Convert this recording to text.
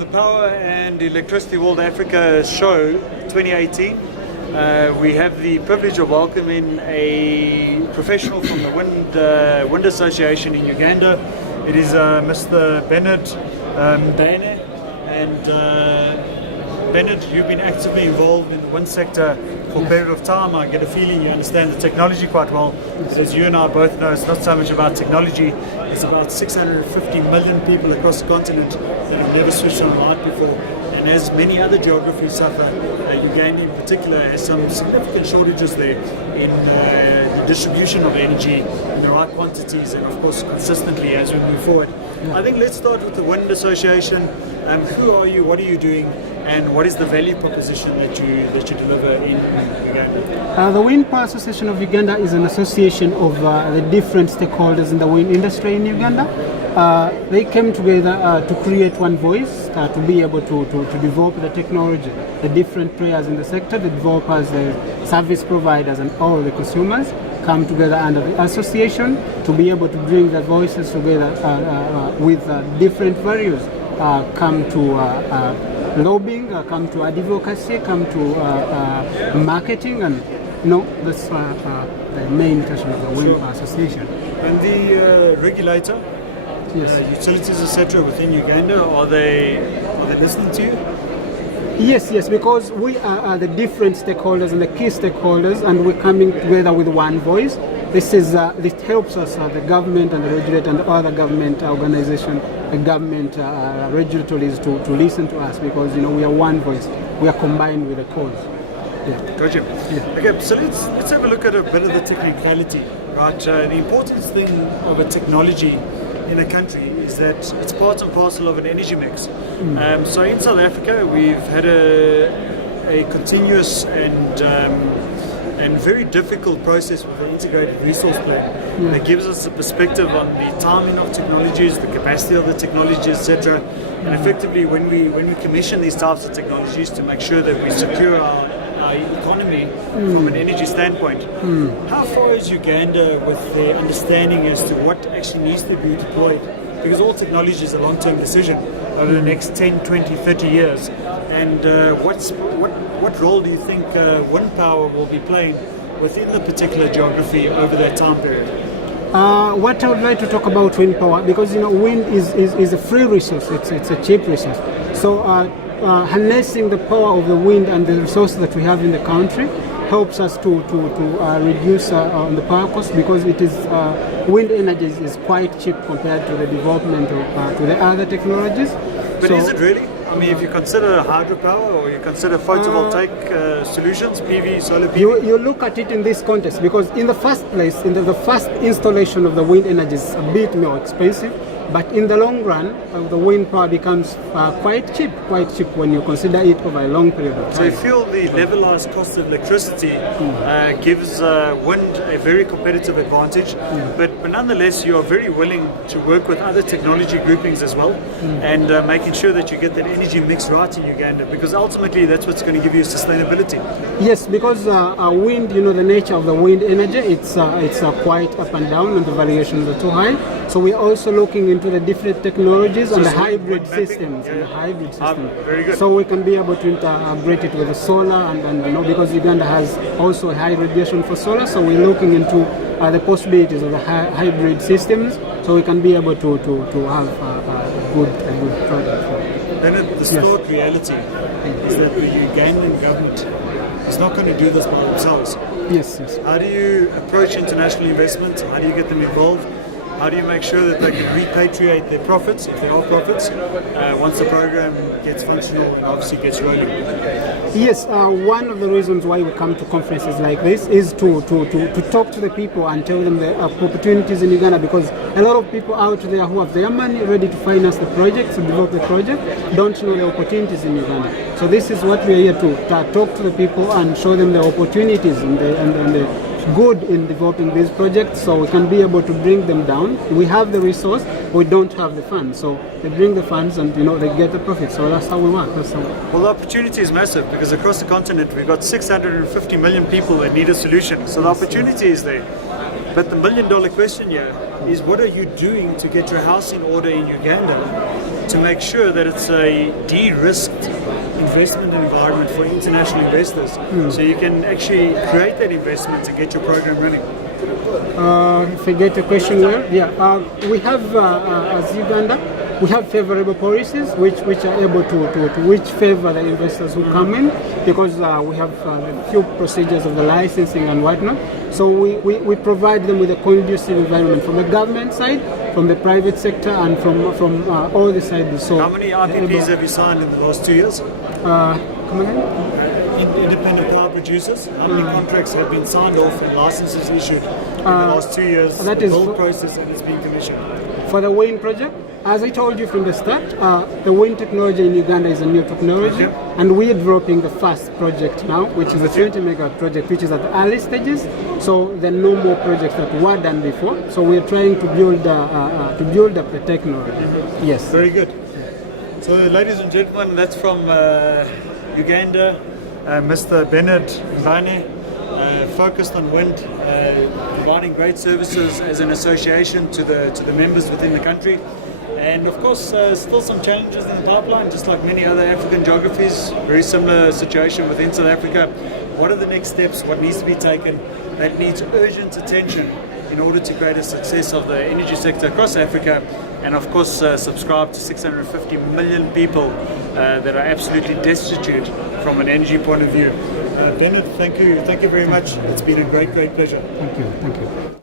the Power and Electricity World Africa show 2018. We have the privilege of welcoming a professional from the Wind Association in Uganda. It is Mr. Bernard Mbaine. And Bernard, you've been actively involved in the wind sector for a period of time. I get a feeling you understand the technology quite well. But as you and I both know, it's not so much about technology, it's about 650 million people across the continent that have never switched on a light before. And as many other geographies suffer, Uganda in particular has some significant shortages there in the distribution of energy in the right quantities and of course consistently as we move forward. I think let's start with the Wind Association. Who are you, what are you doing, and what is the value proposition that you deliver in Uganda? The Wind Power Association of Uganda is an association of the different stakeholders in the wind industry in Uganda. They came together to create one voice, to be able to develop the technology. The different players in the sector, the developers, the service providers, and all the consumers come together under the association to be able to bring the voices together with different values. Come to lobbying, come to advocacy, come to marketing, and that's the main intention of the Wind Power Association. And the regulator, utilities, etc., within Uganda, are they listening to you? Yes, because we are the different stakeholders and the key stakeholders, and we're coming together with one voice. This helps us, the government and the regulator and other government organizations, the government regulators to listen to us, because we are one voice. We are combined with a cause. Yeah. Gotcha. Yeah. Okay, so let's have a look at a bit of the technicality, right? The important thing of a technology in a country is that it's part and parcel of an energy mix. So in South Africa, we've had a continuous and very difficult process with the integrated resource plan that gives us a perspective on the timing of technologies, the capacity of the technology, etc. And effectively, when we commission these types of technologies to make sure that we secure our economy from an energy standpoint, how far is Uganda with their understanding as to what actually needs to be deployed? Because all technology is a long-term decision over the next 10, 20, 30 years. And what role do you think wind power will be playing within the particular geography over that time period? What I would like to talk about wind power, because wind is a free resource, it's a cheap resource. So harnessing the power of the wind and the resources that we have in the country helps us to reduce on the power cost, because it is wind energy is quite cheap compared to the development of to the other technologies. But is it really? I mean, if you consider hydropower or you consider photovoltaic solutions, PV, solar PV? You look at it in this context, because in the first place, in the first installation of the wind energy is a bit more expensive, but in the long run, the wind power becomes quite cheap when you consider it over a long period of time. So you feel the levelized cost of electricity gives wind a very competitive advantage, but nonetheless you are very willing to work with other technology groupings as well, and making sure that you get that energy mix right in Uganda, because ultimately that's what's going to give you sustainability. Yes, because wind, the nature of the wind energy, it's quite up and down, and the variations are too high. So we're also looking into the different technologies and the hybrid systems. Very good. So we can be able to integrate it with the solar, and because Uganda has also a high radiation for solar, so we're looking into the possibilities of the hybrid systems, so we can be able to have a good product. Then the stark reality is that the Ugandan government is not going to do this by themselves. Yes. How do you approach international investment? How do you get them involved? How do you make sure that they can repatriate their profits, if there are profits, once the program gets functional and obviously gets rolling? Yes, one of the reasons why we come to conferences like this is to talk to the people and tell them the opportunities in Uganda, because a lot of people out there who have their money ready to finance the project, to develop the project, don't know the opportunities in Uganda. So this is what we are here to talk to the people and show them the opportunities and the good in developing these projects, so we can be able to bring them down. We have the resource, we don't have the funds, so they bring the funds and they get the profit. So that's how we work. Well, the opportunity is massive, because across the continent we've got 650 million people that need a solution. So the opportunity is there. But the $1 million question here is, what are you doing to get your house in order in Uganda to make sure that it's a de-risked investment environment for international investors. So you can actually create that investment and get your program running. If I get a question well, we have as Uganda, we have favorable policies which are able to favor the investors who come in, because we have a few procedures of the licensing and whatnot. So we provide them with a conducive environment from the government side, from the private sector, and from all the sides. So how many IPPs have you signed in the last 2 years? Come again? Independent power producers. How many contracts have been signed off and licenses issued in the last 2 years? That the is build process and it's being commissioned. For the wind project, as I told you from the start, the wind technology in Uganda is a new technology, and we are developing the first project now, which is a 20 megawatt project, which is at the early stages. So there are no more projects that were done before. So we are trying to build up the technology. Yes. Very good. So, ladies and gentlemen, that's from Uganda, Mr. Bernard Mbaine, focused on wind, providing great services as an association to the members within the country. And of course, still some challenges in the pipeline, just like many other African geographies. Very similar situation within South Africa. What are the next steps? What needs to be taken? That needs urgent attention in order to create a success of the energy sector across Africa. And of course, subscribe to 650 million people that are absolutely destitute from an energy point of view. Bernard, thank you very much. It's been a great pleasure. Thank you.